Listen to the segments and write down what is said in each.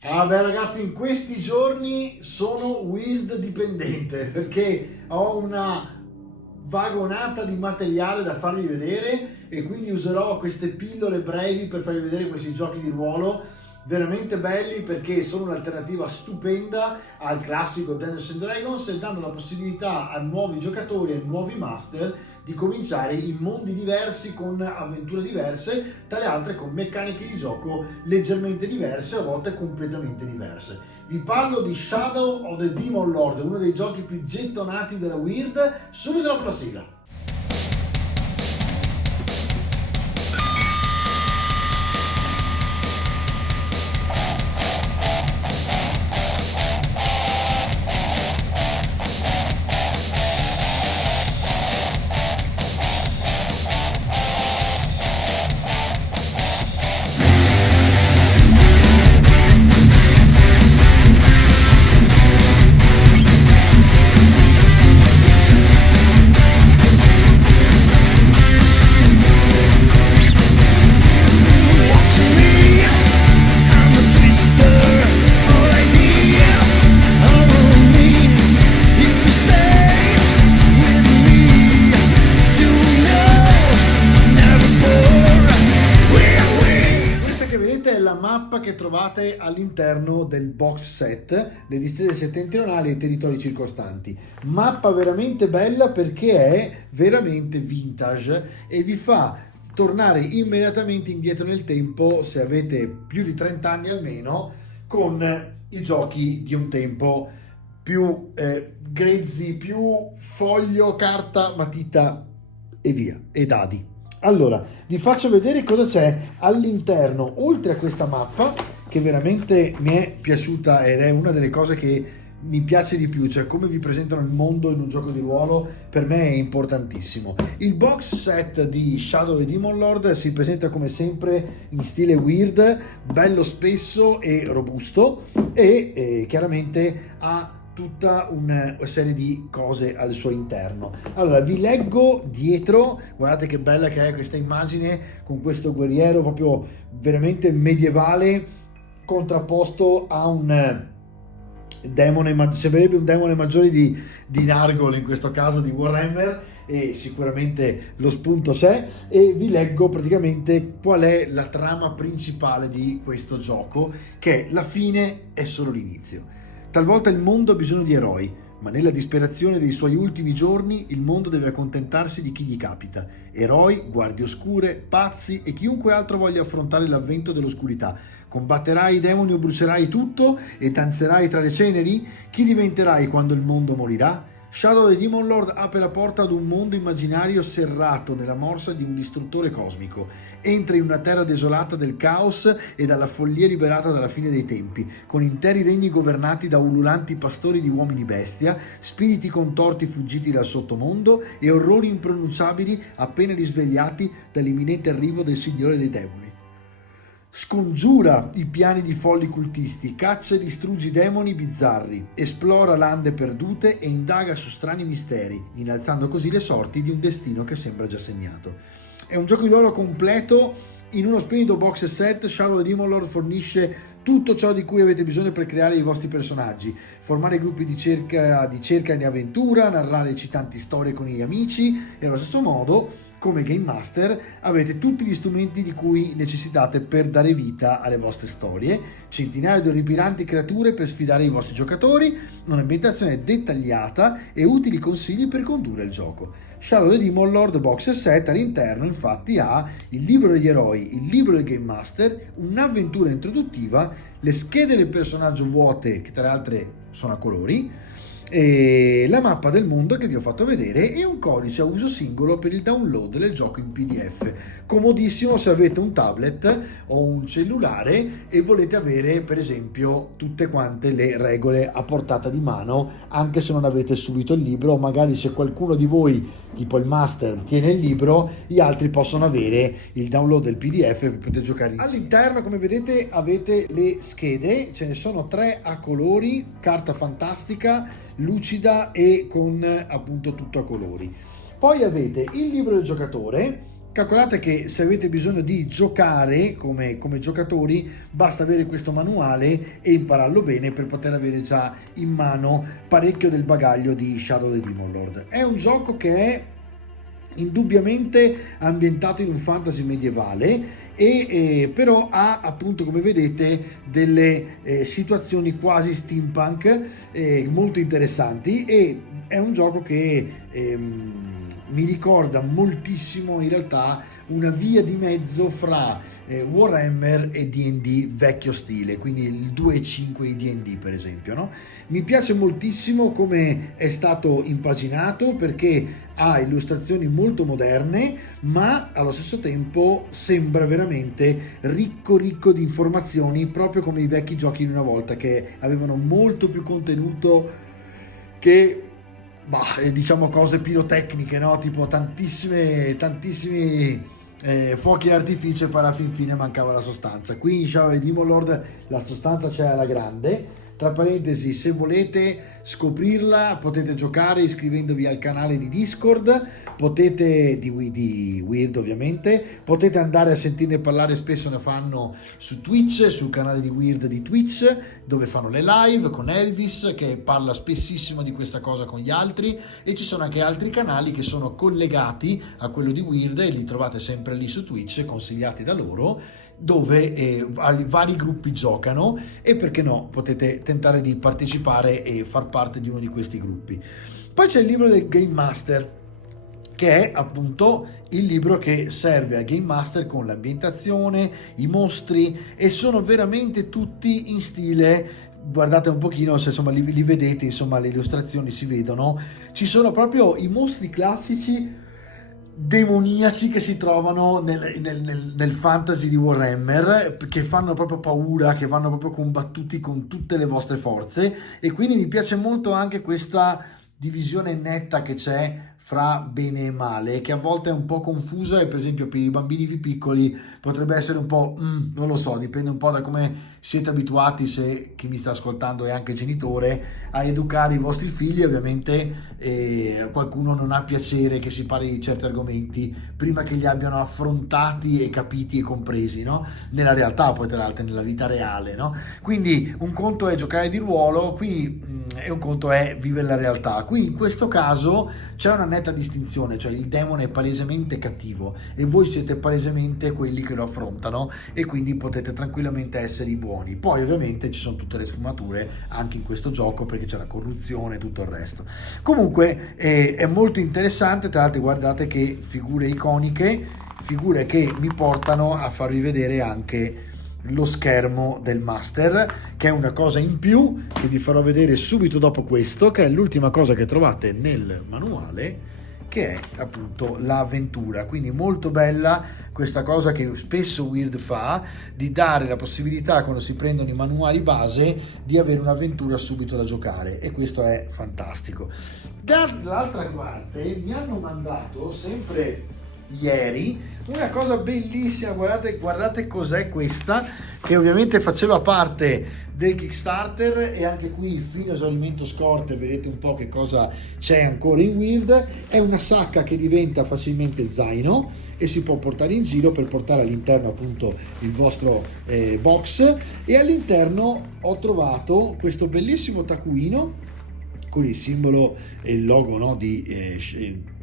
Ah beh ragazzi, in questi giorni sono weird dipendente perché ho una vagonata di materiale da farvi vedere e quindi userò queste pillole brevi per farvi vedere questi giochi di ruolo veramente belli perché sono un'alternativa stupenda al classico Dungeons and Dragons e danno la possibilità a nuovi giocatori e nuovi master di cominciare in mondi diversi con avventure diverse, tra le altre con meccaniche di gioco leggermente diverse, a volte completamente diverse. Vi parlo di Shadow of the Demon Lord, uno dei giochi più gettonati della Weird, subito dopo la sigla. È la mappa che trovate all'interno del box set, le distese settentrionali e i territori circostanti. Mappa veramente bella perché è veramente vintage e vi fa tornare immediatamente indietro nel tempo se avete più di 30 anni almeno con i giochi di un tempo più grezzi, più foglio, carta, matita e via, e dadi. Allora, vi faccio vedere cosa c'è all'interno, oltre a questa mappa, che veramente mi è piaciuta ed è una delle cose che mi piace di più, cioè come vi presentano il mondo in un gioco di ruolo, per me è importantissimo. Il box set di Shadow of the Demon Lord si presenta come sempre in stile weird, bello spesso e robusto e chiaramente ha tutta una serie di cose al suo interno. Allora vi leggo dietro, guardate che bella che è questa immagine con questo guerriero proprio veramente medievale contrapposto a un demone, sembrerebbe un demone maggiore di Nargol, in questo caso di Warhammer, e sicuramente lo spunto c'è, e vi leggo praticamente qual è la trama principale di questo gioco, che la fine è solo l'inizio. Talvolta il mondo ha bisogno di eroi, ma nella disperazione dei suoi ultimi giorni il mondo deve accontentarsi di chi gli capita. Eroi, guardie oscure, pazzi e chiunque altro voglia affrontare l'avvento dell'oscurità. Combatterai i demoni o brucerai tutto e danzerai tra le ceneri? Chi diventerai quando il mondo morirà? Shadow of the Demon Lord apre la porta ad un mondo immaginario serrato nella morsa di un distruttore cosmico. Entra in una terra desolata del caos e dalla follia liberata dalla fine dei tempi, con interi regni governati da ululanti pastori di uomini bestia, spiriti contorti fuggiti dal sottomondo e orrori impronunciabili appena risvegliati dall'imminente arrivo del Signore dei Demoni. Scongiura i piani di folli cultisti, caccia e distruggi demoni bizzarri, esplora lande perdute e indaga su strani misteri, innalzando così le sorti di un destino che sembra già segnato. È un gioco di ruolo completo in uno splendido box set. Shadow of the Demon Lord fornisce tutto ciò di cui avete bisogno per creare i vostri personaggi, formare gruppi di cerca e di avventura, narrare eccitanti storie con gli amici e allo stesso modo, come Game Master, avrete tutti gli strumenti di cui necessitate per dare vita alle vostre storie, centinaia di orripilanti creature per sfidare i vostri giocatori, un'ambientazione dettagliata e utili consigli per condurre il gioco. Shadow of the Demon Lord Box Set all'interno infatti ha il libro degli eroi, il libro del Game Master, un'avventura introduttiva, le schede del personaggio vuote che tra le altre sono a colori, e la mappa del mondo che vi ho fatto vedere e un codice a uso singolo per il download del gioco in PDF. Comodissimo se avete un tablet o un cellulare e volete avere per esempio tutte quante le regole a portata di mano, anche se non avete subito il libro, o magari se qualcuno di voi tipo il master tiene il libro, gli altri possono avere il download del PDF e potete giocare insieme. All'interno, come vedete, avete le schede, ce ne sono 3 a colori, carta fantastica, lucida e con appunto tutto a colori. Poi avete il libro del giocatore Calcolate che se avete bisogno di giocare come giocatori, basta avere questo manuale e impararlo bene per poter avere già in mano parecchio del bagaglio di Shadow the Demon Lord. È un gioco che è indubbiamente ambientato in un fantasy medievale però ha, appunto, come vedete, delle situazioni quasi steampunk molto interessanti, e è un gioco che mi ricorda moltissimo in realtà una via di mezzo fra Warhammer e D&D vecchio stile, quindi il 2.5 di D&D per esempio, no? Mi piace moltissimo come è stato impaginato, perché ha illustrazioni molto moderne, ma allo stesso tempo sembra veramente ricco di informazioni, proprio come i vecchi giochi di una volta, che avevano molto più contenuto che diciamo cose pirotecniche, no? Tipo tantissimi fuochi d'artificio, e poi alla fine mancava la sostanza. Qui in Shadow of the Demon Lord la sostanza c'è alla grande. Tra parentesi, se volete scoprirla potete giocare iscrivendovi al canale di Discord, potete di Weird ovviamente, potete andare a sentirne parlare, spesso ne fanno su Twitch, sul canale di Weird di Twitch, dove fanno le live con Elvis che parla spessissimo di questa cosa con gli altri, e ci sono anche altri canali che sono collegati a quello di Weird e li trovate sempre lì su Twitch, consigliati da loro, dove vari gruppi giocano, e perché no, potete tentare di partecipare e far parte di uno di questi gruppi. Poi c'è il libro del Game Master, che è appunto il libro che serve al Game Master con l'ambientazione, i mostri, e sono veramente tutti in stile, guardate un pochino, se insomma li vedete, insomma le illustrazioni si vedono, ci sono proprio i mostri classici demoniaci che si trovano nel fantasy di Warhammer, che fanno proprio paura, che vanno proprio combattuti con tutte le vostre forze, e quindi mi piace molto anche questa divisione netta che c'è fra bene e male, che a volte è un po' confusa, e per esempio per i bambini più piccoli potrebbe essere un po' non lo so, dipende un po' da come siete abituati, se chi mi sta ascoltando è anche genitore, a educare i vostri figli. Ovviamente qualcuno non ha piacere che si parli di certi argomenti prima che li abbiano affrontati e capiti e compresi, no? Nella realtà, poi tra l'altro nella vita reale, no? Quindi un conto è giocare di ruolo qui, e un conto è vivere la realtà. Qui in questo caso c'è una netta distinzione, cioè il demone è palesemente cattivo e voi siete palesemente quelli che lo affrontano, e quindi potete tranquillamente essere i buoni. Poi ovviamente ci sono tutte le sfumature anche in questo gioco, perché c'è la corruzione e tutto il resto. Comunque è molto interessante. Tra l'altro guardate che figure iconiche, figure che mi portano a farvi vedere anche lo schermo del master, che è una cosa in più che vi farò vedere subito dopo questo, che è l'ultima cosa che trovate nel manuale, che è appunto l'avventura. Quindi molto bella questa cosa che spesso Weird fa, di dare la possibilità, quando si prendono i manuali base, di avere un'avventura subito da giocare, e questo è fantastico. Dall'altra parte mi hanno mandato sempre ieri una cosa bellissima, guardate cos'è questa, che ovviamente faceva parte del Kickstarter, e anche qui fino a esaurimento scorte vedete un po' che cosa c'è ancora in Weird. È una sacca che diventa facilmente zaino e si può portare in giro per portare all'interno appunto il vostro box, e all'interno ho trovato questo bellissimo taccuino con il simbolo e il logo, no,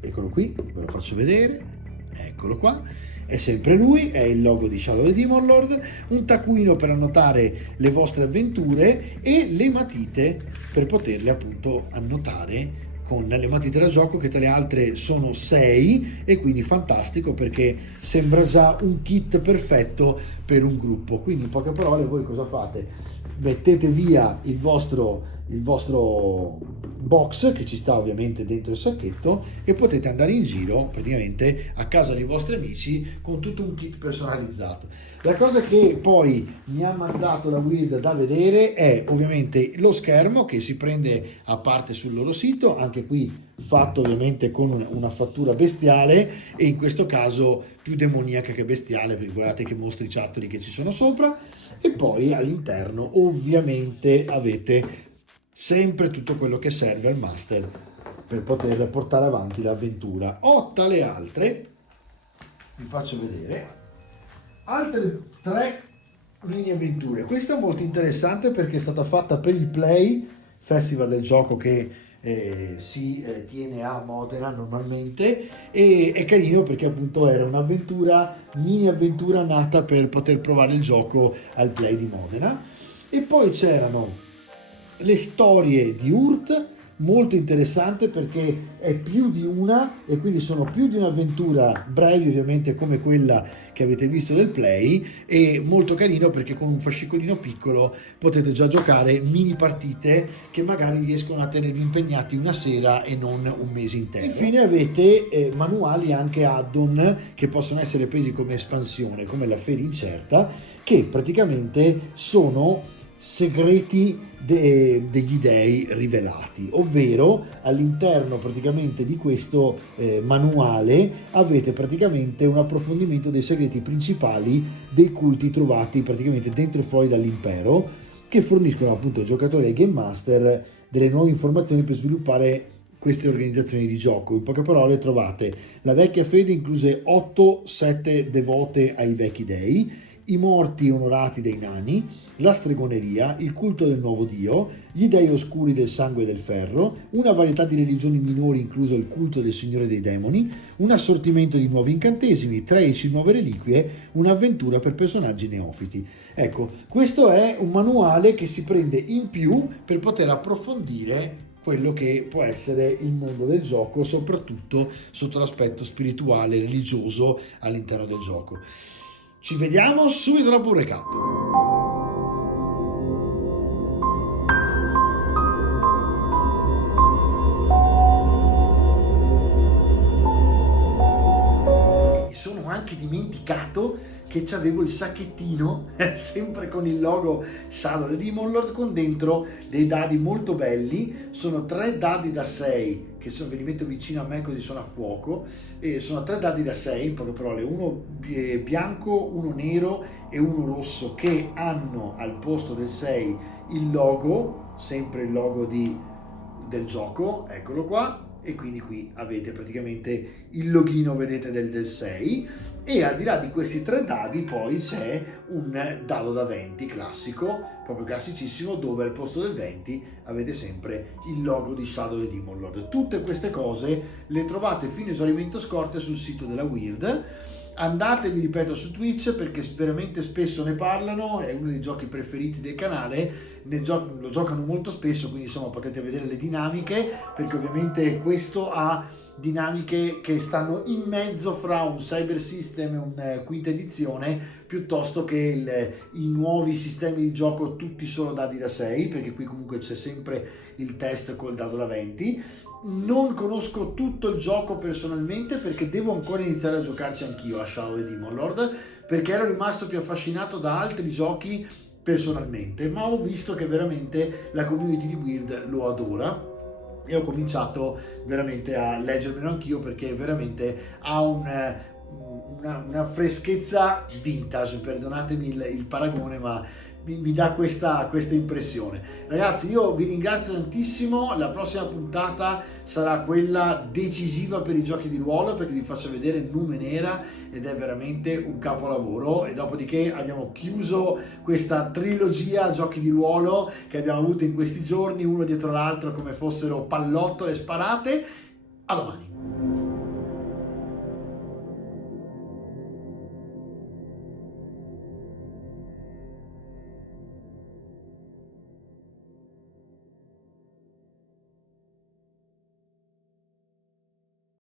eccolo qui, ve lo faccio vedere. Eccolo qua, è sempre lui, è il logo di Shadow of the Demon Lord, un taccuino per annotare le vostre avventure, e le matite per poterle appunto annotare con le matite da gioco, che tra le altre sono 6, e quindi fantastico, perché sembra già un kit perfetto per un gruppo. Quindi in poche parole voi cosa fate? Mettete via il vostro box, che ci sta ovviamente dentro il sacchetto, e potete andare in giro praticamente a casa dei vostri amici con tutto un kit personalizzato. La cosa che poi mi ha mandato la Weird da vedere è ovviamente lo schermo, che si prende a parte sul loro sito, anche qui fatto ovviamente con una fattura bestiale, e in questo caso più demoniaca che bestiale, perché guardate che mostriciattoli che ci sono sopra. E poi all'interno ovviamente avete sempre tutto quello che serve al master per poter portare avanti l'avventura. Ho tra le altre vi faccio vedere. Altre 3 mini avventure. Questa è molto interessante perché è stata fatta per il Play, festival del gioco che si tiene a Modena normalmente, e è carino perché appunto era un'avventura, mini avventura nata per poter provare il gioco al Play di Modena. E poi c'erano le storie di Urt, molto interessante perché è più di una e quindi sono più di un'avventura, brevi ovviamente come quella che avete visto del Play, e molto carino perché con un fascicolino piccolo potete già giocare mini partite che magari riescono a tenervi impegnati una sera e non un mese intero. Infine avete manuali anche add-on che possono essere presi come espansione, come la Fede Incerta, che praticamente sono segreti degli dei rivelati, ovvero all'interno praticamente di questo manuale avete praticamente un approfondimento dei segreti principali dei culti trovati praticamente dentro e fuori dall'impero, che forniscono appunto ai giocatori e ai game master delle nuove informazioni per sviluppare queste organizzazioni di gioco. In poche parole trovate la vecchia fede, incluse 8 sette devote ai vecchi dei, i morti onorati dei nani, la stregoneria, il culto del nuovo dio, gli dei oscuri del sangue e del ferro, una varietà di religioni minori incluso il culto del signore dei demoni, un assortimento di nuovi incantesimi, 13 nuove reliquie, un'avventura per personaggi neofiti. Ecco, questo è un manuale che si prende in più per poter approfondire quello che può essere il mondo del gioco, soprattutto sotto l'aspetto spirituale, religioso all'interno del gioco. Ci vediamo subito dopo un recap. Mi sono anche dimenticato che c'avevo il sacchettino sempre con il logo Shadow of the Demon Lord, con dentro dei dadi molto belli. Sono 3 dadi da 6 che sono, ve li metto vicino a me così sono a fuoco, e sono 3 dadi da 6 in poche parole, uno bianco, uno nero e uno rosso, che hanno al posto del 6 il logo, sempre il logo del gioco, eccolo qua. E quindi qui avete praticamente il loghino, vedete, del 6, e al di là di questi 3 dadi poi c'è un dado da 20 classico, proprio classicissimo, dove al posto del 20 avete sempre il logo di Shadow of the Demon Lord. Tutte queste cose le trovate fino a esaurimento scorte sul sito della Weird. Andate, vi ripeto, su Twitch perché veramente spesso ne parlano, è uno dei giochi preferiti del canale, lo giocano molto spesso, quindi insomma potete vedere le dinamiche, perché ovviamente questo ha dinamiche che stanno in mezzo fra un Cyber System e un quinta edizione, piuttosto che i nuovi sistemi di gioco tutti solo dadi da 6, perché qui comunque c'è sempre il test col dado da 20. Non conosco tutto il gioco personalmente perché devo ancora iniziare a giocarci anch'io a Shadow of the Demon Lord, perché ero rimasto più affascinato da altri giochi personalmente, ma ho visto che veramente la community di Weird lo adora e ho cominciato veramente a leggermelo anch'io, perché veramente ha una freschezza vintage, perdonatemi il paragone, ma mi dà questa impressione. Ragazzi, io vi ringrazio tantissimo. La prossima puntata sarà quella decisiva per i giochi di ruolo, perché vi faccio vedere Numenera ed è veramente un capolavoro, e dopodiché abbiamo chiuso questa trilogia giochi di ruolo che abbiamo avuto in questi giorni, uno dietro l'altro come fossero pallottole sparate. A domani.